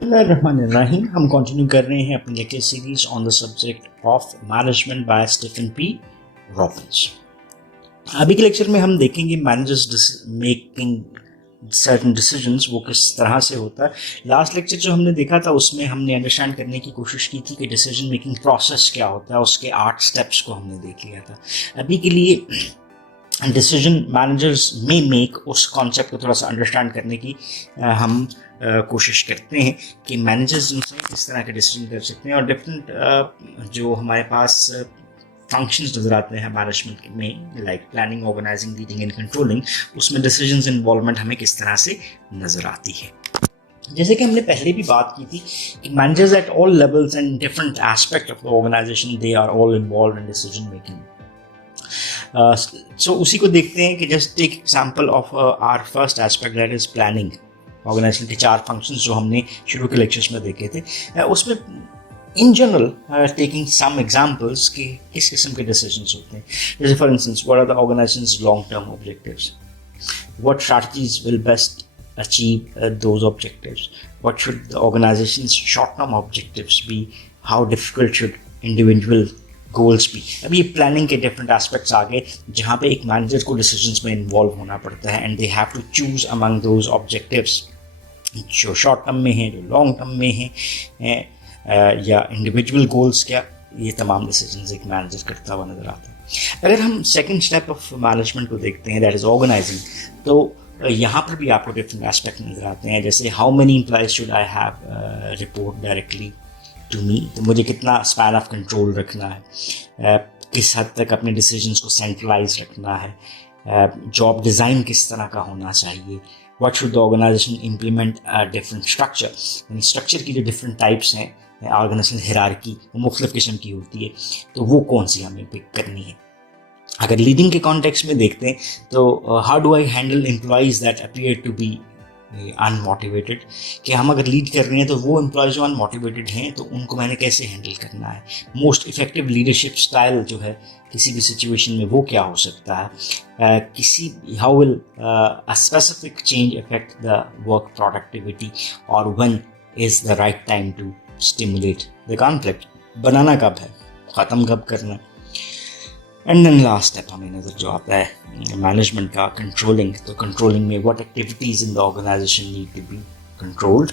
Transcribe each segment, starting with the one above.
बिस्मिल्लाहिर्रहमानिर्रहीम। हम कंटिन्यू कर रहे हैं अपनी lecture series on the subject of management by Stephen P Robbins. अभी के लेक्चर में हम देखेंगे मैनेजर्स मेकिंग सर्टेन डिसीजंस वो किस तरह से होता है। लास्ट लेक्चर जो हमने देखा था उसमें हमने अंडरस्टैंड करने की कोशिश की थी कि डिसीजन मेकिंग प्रोसेस क्या होता है, उसके 8 स्टेप्स को हमने देख लिया था। अभी के लिए डिसीजन मैनेजर्स में मेक उस कॉन्सेप्ट को थोड़ा सा अंडरस्टैंड करने की हम कोशिश करते हैं कि मैनेजर्स जिनसे किस तरह के डिसीजन कर सकते हैं और डिफरेंट जो हमारे पास फंक्शंस नज़र आते हैं मैनेजमेंट में, like planning, organising, leading and controlling, उसमें डिसीजंस इन्वॉल्वमेंट हमें किस तरह से नज़र आती है। जैसे कि हमने पहले भी बात की थी कि managers at all levels and different aspect of the organisation they are all involve in decision making. So उसी को देखते हैं कि just take example of our first aspect, that is planning. Organisation के 4 फंक्शंस जो हमने शुरू के लेक्चर्स में देखे थे, उसमें in general taking some examples कि किस किस्म के डिसीजंस होते हैं। जैसे for instance, what are the organisations long term objectives, what strategies will best achieve those objectives, what should the organization's short term objectives be, how difficult should individual goals भी। अब ये प्लानिंग के different aspects आ गए जहाँ पे एक manager को decisions में इन्वॉल्व होना पड़ता है and they have to choose among those objectives जो शॉर्ट टर्म में हैं, जो लॉन्ग टर्म में हैं, या इंडिविजुअल गोल्स क्या, ये तमाम डिसीजंस एक मैनेजर करता हुआ नजर आता है। अगर हम सेकेंड स्टेप ऑफ मैनेजमेंट को देखते हैं, दैट इज ऑर्गेनाइजिंग, तो यहाँ पर भी आपको डिफरेंट एस्पेक्ट नजर आते हैं। जैसे how many employees should I have report directly to me, तो मुझे कितना स्पैन ऑफ कंट्रोल रखना है, किस हद तक अपने डिसीजंस को सेंट्रलाइज रखना है, जॉब डिज़ाइन किस तरह का होना चाहिए, what should the organisation implement different structure, यानी स्ट्रक्चर की जो डिफरेंट टाइप्स हैं, ऑर्गेनाइजेशन हिरार्की वो मुख्तलिफ किस्म की होती है, तो वो कौन सी हमें पिक करनी है। अगर लीडिंग के कॉन्टेक्स्ट में देखते हैं तो how do I handle employees that appear to be unmotivated, कि हम अगर लीड कर रहे हैं तो वो एम्प्लॉयज़ जो अनमोटिवेटेड हैं तो उनको मैंने कैसे हैंडल करना है। मोस्ट इफेक्टिव लीडरशिप स्टाइल जो है किसी भी सिचुएशन में वो क्या हो सकता है, किसी how will a specific change affect the work productivity, और when is the right time to stimulate the conflict, बनाना कब है, ख़त्म कब करना है। एंड देन लास्ट स्टेप हमें नज़र जो आता है मैनेजमेंट का, कंट्रोलिंग। तो कंट्रोलिंग में what activities in the organisation need to be controlled,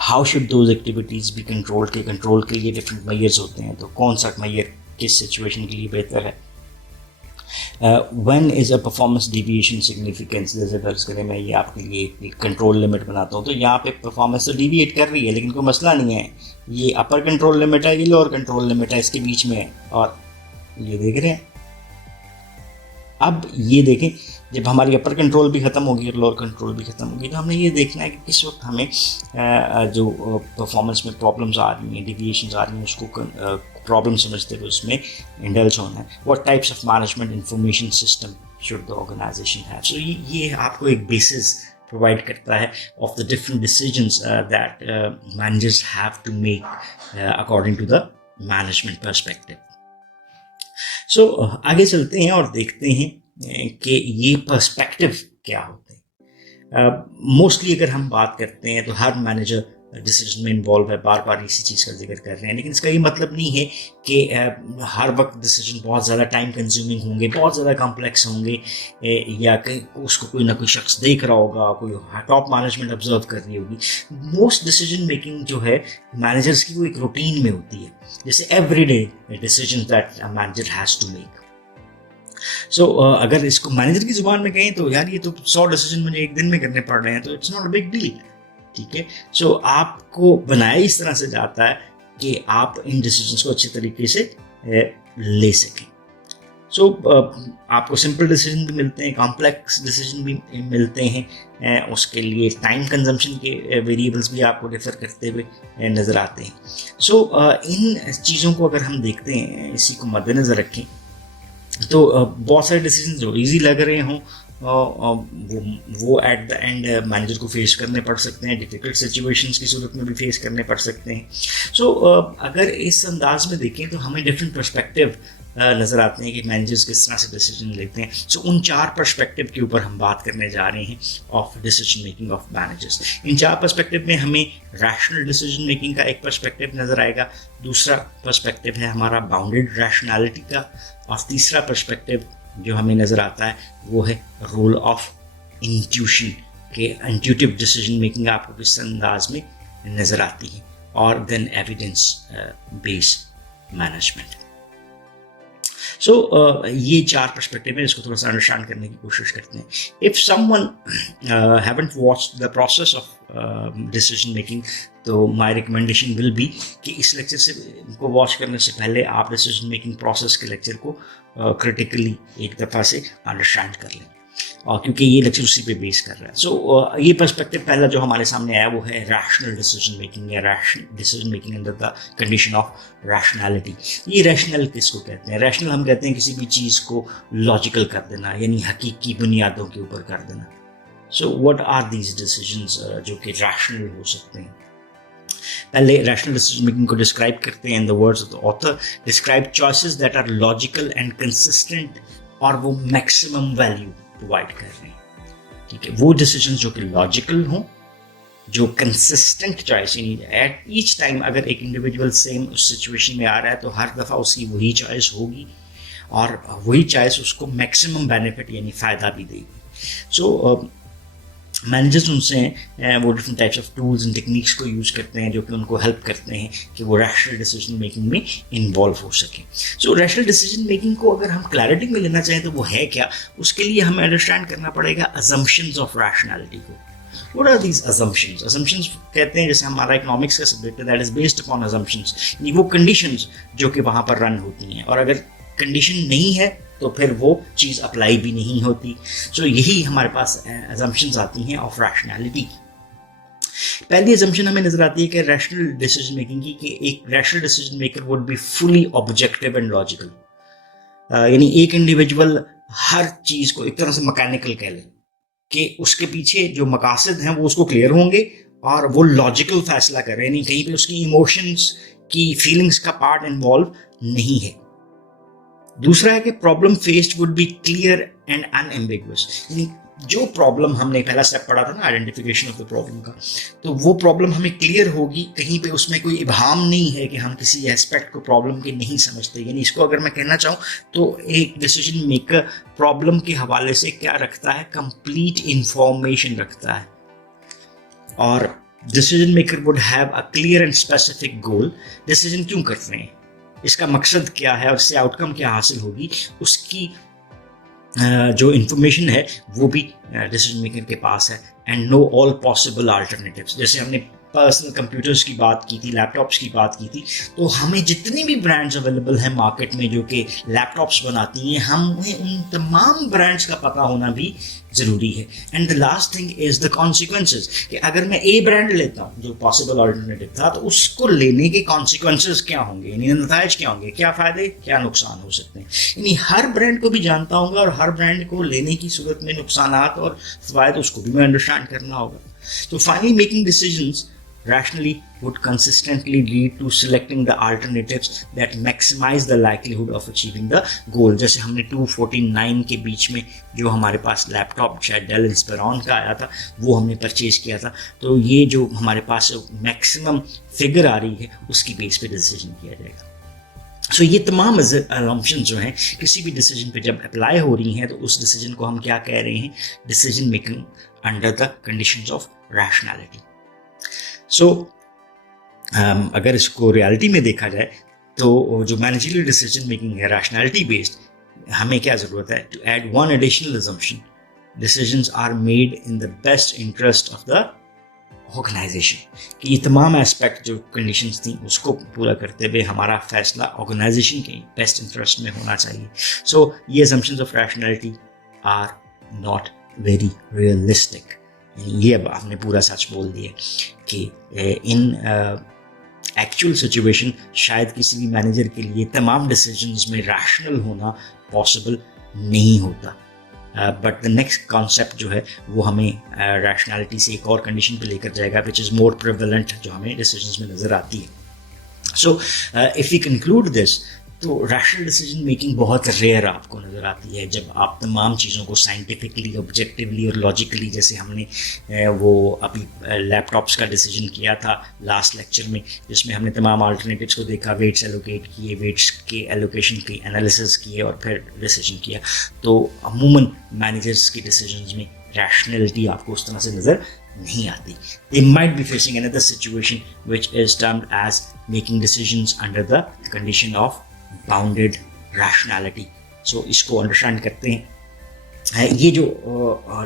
how should those activities be controlled, के कंट्रोल के लिए डिफरेंट मेजर्स होते हैं, तो कौन सा मेजर किस सिचुएशन के लिए बेहतर है। When is a performance deviation significance, जैसे फर्ज करें मैं ये आपके लिए एक कंट्रोल लिमिट बनाता हूँ, तो यहाँ पे परफॉर्मेंस तो डिविएट कर रही है लेकिन कोई मसला नहीं है, ये अपर कंट्रोल लिमिट है, ये लोअर कंट्रोल लिमिट है, इसके बीच में है, और ये देख रहे हैं। अब ये देखें, जब हमारी अपर कंट्रोल भी ख़त्म होगी और लोअर कंट्रोल भी ख़त्म होगी, तो हमने ये देखना है कि किस वक्त हमें जो परफॉर्मेंस में प्रॉब्लम्स आ रही हैं, डिविएशंस आ रही हैं, उसको प्रॉब्लम समझते हुए उसमें इंडल्ज होना है। What types of management information system should the organisation have. So ये आपको एक बेसिस प्रोवाइड करता है of the different decisions that managers have to make according to the management perspective. So आगे चलते हैं और देखते हैं कि ये पर्सपेक्टिव क्या होते हैं। मोस्टली अगर हम बात करते हैं तो हर मैनेजर डिसीजन में इन्वॉल्व है, बार बार इसी चीज़ का जिक्र कर रहे हैं, लेकिन इसका ये मतलब नहीं है कि हर वक्त डिसीजन बहुत ज़्यादा टाइम कंज्यूमिंग होंगे, बहुत ज़्यादा कॉम्प्लेक्स होंगे, या उसको कोई ना कोई शख्स देख रहा होगा, कोई टॉप मैनेजमेंट ऑब्जर्व कर रही होगी। मोस्ट डिसीजन मेकिंग जो है मैनेजर्स की वो एक रूटीन में होती है, जैसे everyday decision that a manager has to make. So अगर इसको मैनेजर की जुबान में कहें तो यार ये तो 100 डिसीजन मुझे एक दिन में करने पड़ रहे हैं, तो it's not a big deal, ठीक है। सो आपको बनाया इस तरह से जाता है कि आप इन डिसीजंस को अच्छे तरीके से ले सकें। सो आपको सिंपल डिसीजन भी मिलते हैं, कॉम्प्लेक्स डिसीजन भी मिलते हैं, उसके लिए टाइम कंजम्पशन के वेरिएबल्स भी आपको डिफर करते हुए नज़र आते हैं। सो इन चीज़ों को अगर हम देखते हैं, इसी को मद्देनज़र रखें, तो बहुत सारे डिसीजन जो इजी लग रहे हों वो एट द एंड मैनेजर को फेस करने पड़ सकते हैं, डिफ़िकल्ट सिचुएशंस की सूरत में भी फेस करने पड़ सकते हैं। सो अगर इस अंदाज में देखें तो हमें डिफरेंट पर्सपेक्टिव नज़र आते हैं कि मैनेजर्स किस तरह से डिसीजन लेते हैं। सो उन 4 पर्सपेक्टिव के ऊपर हम बात करने जा रहे हैं of decision making of managers. In 4 perspective में हमें रैशनल डिसीजन मेकिंग का एक पर्सपेक्टिव नज़र आएगा, दूसरा पर्सपेक्टिव है हमारा बाउंडेड रैशनैलिटी का, और तीसरा पर्सपेक्टिव जो हमें नज़र आता है वो है रोल ऑफ इंट्यूशन के इंट्यूटिव डिसीजन मेकिंग आपको किस अंदाज में नज़र आती है, और देन एविडेंस बेस्ड मैनेजमेंट। सो ये 4 पर्सपेक्टिव है, इसको थोड़ा सा अंडरस्टैंड करने की कोशिश करते हैं। If someone haven't watched the process of decision making, तो माय रिकमेंडेशन विल बी कि इस लेक्चर से को वॉच करने से पहले आप डिसीजन मेकिंग प्रोसेस के लेक्चर को क्रिटिकली एक दफ़ा से अंडरस्टैंड कर लें, और क्योंकि ये लेक्चर उसी पे बेस कर रहा है। सो ये पर्सपेक्टिव पहला जो हमारे सामने आया वो है रैशनल डिसीजन मेकिंग या decision making under the condition of rationality. ये रैशनल किसको कहते हैं? रैशनल हम कहते हैं किसी भी चीज़ को लॉजिकल कर देना, यानी हकीकी बुनियादों के ऊपर कर देना। So what are these decisions जो कि रैशनल हो सकते हैं? पहले रैशनल डिसीजन मेकिंग को डिस्क्राइब करते हैं in the words of the author, describe choices that are logical and consistent, और वो मैक्सिमम वैल्यू प्रोवाइड कर रहे हैं। ठीक है, वो डिसीजन जो कि लॉजिकल हों, जो कंसिस्टेंट चॉइस, यानी एट ईच टाइम अगर एक इंडिविजुअल सेम उस सिचुएशन में आ रहा है तो हर दफ़ा उसकी वही चॉइस होगी, और वही चॉइस उसको मैक्सिमम बेनिफिट यानी फ़ायदा भी देगी। सो मैनेजर्स उनसे वो different types of tools and techniques को यूज़ करते हैं जो कि उनको हेल्प करते हैं कि वो रैशनल डिसीजन मेकिंग में इन्वॉल्व हो सके। सो रैशनल डिसीजन मेकिंग को अगर हम क्लैरिटी में लेना चाहें तो वो है क्या, उसके लिए हमें अंडरस्टैंड करना पड़ेगा अजम्पशंस ऑफ रैशनैलिटी को। What are these assumptions? Assumptions कहते हैं, जैसे हमारा इकोनॉमिक्स का सब्जेक्ट है, that is based upon assumptions, यानी वो कंडीशंस जो कि वहाँ पर रन होती हैं, और अगर कंडीशन नहीं है तो फिर वो चीज़ अप्लाई भी नहीं होती। सो यही हमारे पास assumptions आती हैं ऑफ रैशनैलिटी। पहली assumption हमें नजर आती है कि रैशनल डिसीजन मेकिंग की, कि एक rational decision maker would be fully objective and logical, यानी एक इंडिविजुअल हर चीज़ को एक तरह से मैकेनिकल कह ले कि उसके पीछे जो मकासद हैं वो उसको क्लियर होंगे और वो लॉजिकल फैसला कर रहे हैं, नहीं कहीं पे उसकी इमोशंस की फीलिंग्स का पार्ट इन्वॉल्व नहीं है। दूसरा है कि problem faced would be clear and unambiguous, यानी जो प्रॉब्लम हमने पहला स्टेप पढ़ा था ना आइडेंटिफिकेशन ऑफ द प्रॉब्लम का, तो वो प्रॉब्लम हमें क्लियर होगी, कहीं पे उसमें कोई इबहाम नहीं है कि हम किसी एस्पेक्ट को प्रॉब्लम के नहीं समझते। यानी इसको अगर मैं कहना चाहूँ तो एक डिसीजन मेकर प्रॉब्लम के हवाले से क्या रखता है, कंप्लीट इंफॉर्मेशन रखता है, और decision maker would have a clear and specific goal. Decision क्यों कर रहे हैं, इसका मकसद क्या है और इससे आउटकम क्या हासिल होगी, उसकी जो इंफॉर्मेशन है वो भी डिसीजन मेकर के पास है। And know all possible alternatives, जैसे हमने पर्सनल कंप्यूटर्स की बात की थी, लैपटॉप्स की बात की थी, तो हमें जितनी भी ब्रांड्स अवेलेबल हैं मार्केट में जो कि लैपटॉप्स बनाती हैं, हमें उन तमाम ब्रांड्स का पता होना भी ज़रूरी है। And the last thing is the consequences, कि अगर मैं ए ब्रांड लेता हूँ जो पॉसिबल अल्टरनेटिव था, तो उसको लेने के कॉन्सिक्वेंसेस क्या होंगे, यानी नतीजे क्या होंगे, क्या फ़ायदे क्या नुकसान हो सकते हैं। यानी हर ब्रांड को भी जानता होगा और हर ब्रांड को लेने की सूरत में नुकसानात और फ़ायदे उसको भी मैं अंडरस्टैंड करना होगा। तो finally making decisions rationally would consistently lead to selecting the alternatives that maximize the likelihood of achieving the goal। जैसे हमने 249 के बीच में जो हमारे पास लैपटॉप शायद डेल इंस्पिरॉन का आया था वो हमने परचेज किया था, तो ये जो हमारे पास मैक्सिमम फिगर आ रही है उसकी बेस पे डिसीजन किया जाएगा। सो ये तमाम assumptions जो हैं किसी भी डिसीजन पे जब अप्लाई हो रही हैं तो उस डिसीजन को हम क्या कह रहे हैं, decision making under the conditions of rationality. So अगर इसको रियलिटी में देखा जाए तो जो मैनेजरियल डिसीजन मेकिंग है रैशनैलिटी बेस्ड, हमें क्या ज़रूरत है, to add one additional assumption, decisions are made in the best interest of the organisation, कि ये तमाम एस्पेक्ट जो कंडीशंस थी उसको पूरा करते हुए हमारा फैसला ऑर्गेनाइजेशन के बेस्ट इंटरेस्ट में होना चाहिए। सो ये assumptions of rationality are not very realistic. ये अब आपने पूरा सच बोल दिया कि इन एक्चुअल सिचुएशन शायद किसी भी मैनेजर के लिए तमाम डिसीजंस में रैशनल होना पॉसिबल नहीं होता। बट द नेक्स्ट कॉन्सेप्ट जो है वो हमें रैशनैलिटी से एक और कंडीशन पे लेकर जाएगा विच इज़ मोर प्रिवेलेंट, जो हमें डिसीजंस में नज़र आती है। So if we conclude this, तो रैशनल डिसीजन मेकिंग बहुत रेयर आपको नज़र आती है जब आप तमाम चीज़ों को साइंटिफिकली, ऑब्जेक्टिवली और लॉजिकली, जैसे हमने वो अभी लैपटॉप्स का डिसीजन किया था लास्ट लेक्चर में, जिसमें हमने तमाम अल्टरनेटिव्स को देखा, वेट्स एलोकेट किए, वेट्स के एलोकेशन की एनालिसिस किए और फिर डिसीजन किया। तो अमूमन मैनेजर्स की डिसीजंस में रैशनैलिटी आपको उस तरह से नज़र नहीं आती। They might be facing another situation which is termed as making decisions under the condition of bounded rationality. So इसको अंडरस्टैंड करते हैं। ये जो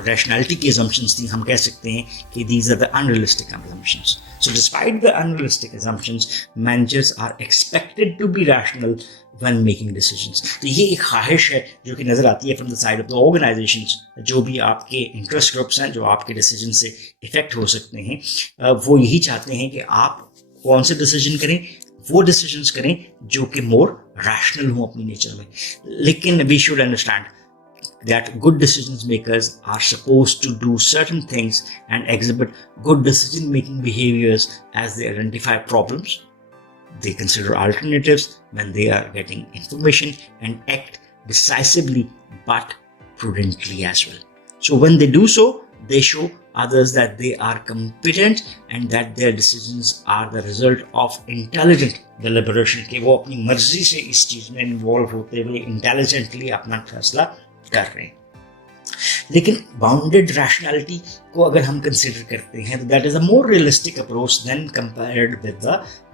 रैशनैलिटी की assumptions थी, हम कह सकते हैं कि these are the unrealistic assumptions. So despite the unrealistic assumptions, managers are expected to be rational when making decisions. तो ये एक ख्वाहिश है जो कि नज़र आती है from the side of the organizations, जो भी आपके इंटरेस्ट ग्रुप्स हैं जो आपके डिसीजन से इफेक्ट हो सकते हैं, वो यही चाहते हैं कि आप कौन से डिसीजन करें, वो डिसीजंस करें जो कि मोर रैशनल हो अपनी नेचर में। लेकिन we should understand that good decision makers are supposed to do certain things and exhibit good decision making behaviors as they identify problems. They consider alternatives when they are getting information and act decisively but prudently as well. So when they do so, they show others that they are competent and that their decisions are the result of intelligent deliberation, कि वो अपनी मर्जी से इस चीज में involve होते हुए इंटेलिजेंटली अपना फैसला कर रहे हैं। लेकिन बाउंडेड रैशनैलिटी को अगर हम कंसिडर करते हैं तो that is a more realistic approach than compared with the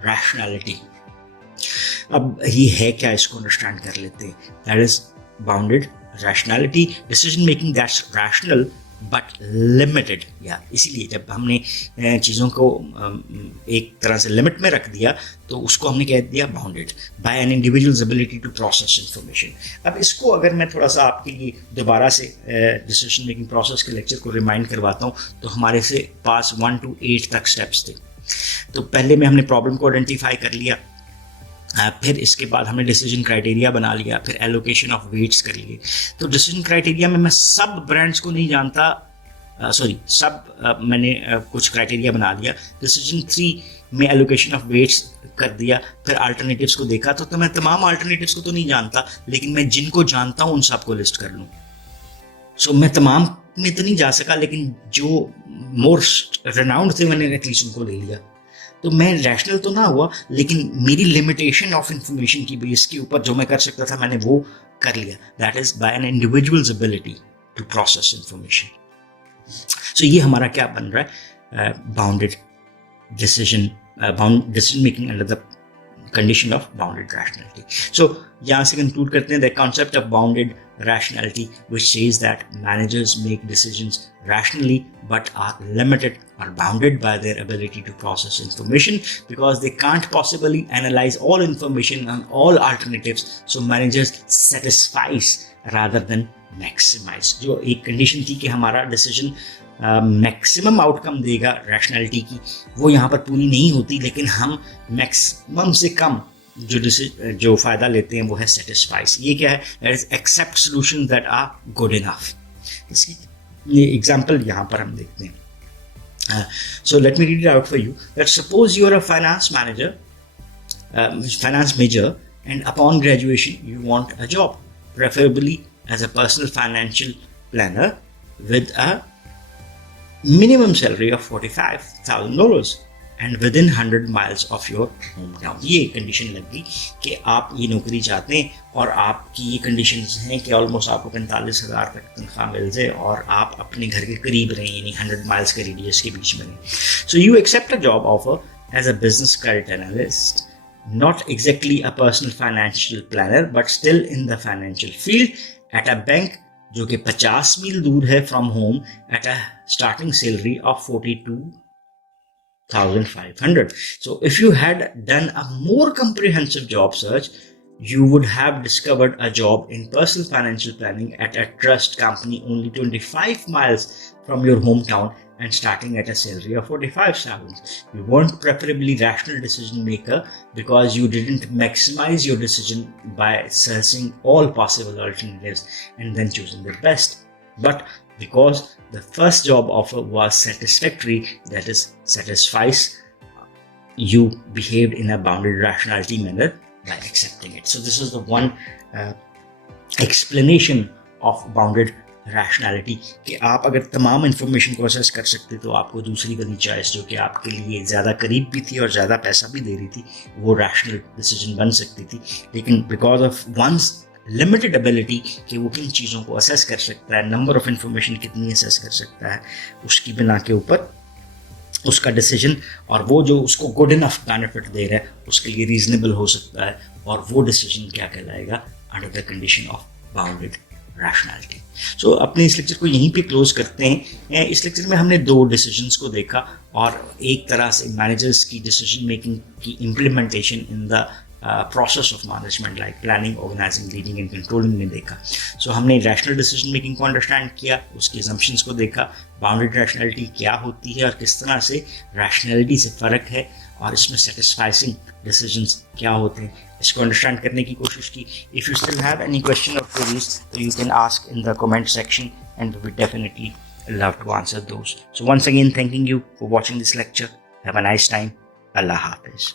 rationality. अब ये है क्या, इसको अंडरस्टैंड कर लेते हैं। That is bounded rationality, decision making that's rational but limited. या इसीलिए जब हमने चीज़ों को एक तरह से लिमिट में रख दिया तो उसको हमने कह दिया bounded by an individual's ability to process information. अब इसको अगर मैं थोड़ा सा आपके लिए दोबारा से डिसीजन मेकिंग प्रोसेस के लेक्चर को रिमाइंड करवाता हूँ, तो हमारे से पास 1 to 8 तक स्टेप्स थे। तो पहले में हमने प्रॉब्लम को आइडेंटिफाई कर लिया, फिर इसके बाद हमने डिसीजन क्राइटेरिया बना लिया, फिर एलोकेशन ऑफ वेट्स कर लिए। तो डिसीजन क्राइटेरिया में मैं सब ब्रांड्स को नहीं जानता, मैंने कुछ क्राइटेरिया बना लिया। डिसीजन 3 में एलोकेशन ऑफ वेट्स कर दिया, फिर अल्टरनेटिव्स को देखा। तो मैं तमाम अल्टरनेटिव्स को तो नहीं जानता, लेकिन मैं जिनको जानता हूँ उन सबको लिस्ट कर लूँ। सो मैं तमाम में तो नहीं जा सका, लेकिन जो मोर रेनाउंड थे मैंने एटलीस्ट उनको ले लिया। तो मैं रैशनल तो ना हुआ, लेकिन मेरी लिमिटेशन ऑफ इंफॉर्मेशन की बेस के ऊपर जो मैं कर सकता था मैंने वो कर लिया। That is by an individual's ability to process information. So ये हमारा क्या बन रहा है, bounded decision making under the condition of bounded rationality. So यहाँ से conclude करते हैं the concept of bounded rationality, which says that managers make decisions rationally but are limited or bounded by their ability to process information because they can't possibly analyze all information and all alternatives. So managers satisfies rather than maximize. जो एक condition थी कि हमारा decision maximum outcome देगा rationality की, वो यहाँ पर पूरी नहीं होती, लेकिन हम मैक्सिमम से कम जो फ़ायदा लेते हैं वो है सेटिस्फाइज। ये क्या है, that is accept solutions that are good enough. इसकी ये एग्जांपल यहाँ पर हम देखते हैं। So let me read it out for you that suppose you are a finance major and upon graduation you want a job, preferably as a personal financial planner with a minimum salary of $45,000 and within 100 miles of your hometown. ये condition लग गई कि आप ये नौकरी चाहते हैं और आपकी ये कंडीशंस हैं कि ऑलमोस्ट आपको 45,000 तक तनख्वाह मिल जाए और आप अपने घर के करीब रहें, यानी 100 माइल्स के रेडियस के बीच में रहें। So you accept a job offer as a business credit analyst, not exactly a personal financial planner but still in the financial field at a bank जो कि 50 मील दूर है from home, at a starting salary of 42,500. So if you had done a more comprehensive job search, you would have discovered a job in personal financial planning at a trust company only 25 miles from your hometown and starting at a salary of 45,000. You weren't preferably rational decision maker because you didn't maximize your decision by searching all possible alternatives and then choosing the best. But because the first job offer was satisfactory, that is satisfies, you behaved in a bounded rationality manner by accepting it. So this is the one explanation of bounded rationality कि आप अगर तमाम information को assess कर सकते तो आपको दूसरी वाली चॉइस जो कि आपके लिए ज़्यादा करीब भी थी और ज़्यादा पैसा भी दे रही थी वो रैशनल डिसीजन बन सकती थी, लेकिन because of one's limited ability कि वो किन चीज़ों को असेस कर सकता है, नंबर ऑफ इन्फॉर्मेशन कितनी असेस कर सकता है, उसकी बिना के ऊपर उसका डिसीजन और वो जो उसको गुड इनफ बेनिफिट दे रहा है उसके लिए रीजनेबल हो सकता है, और वो डिसीजन क्या कहलाएगा under the condition of bounded rationality. So अपने इस लेक्चर को यहीं पे क्लोज करते हैं. इस लेक्चर में हमने दो डिसीजंस को देखा और एक तरह से मैनेजर्स की डिसीजन मेकिंग की implementation in the process of management like planning, organising, leading and controlling में देखा. सो हमने रैशनल डिसीजन मेकिंग को अंडरस्टैंड किया, उसके असम्पशंस को देखा, बाउंडेड रैशनैलिटी क्या होती है और किस तरह से रैशनैलिटी से फ़र्क है और इसमें सेटिस्फाइसिंग डिसीजंस क्या होते हैं, इसको अंडरस्टैंड करने की कोशिश की. If you still have any question और क्वेरीज तो you can ask in the comment section and we definitely love to answer those. So once again, thanking you for watching this lecture. Have a nice time. Allah Hafiz.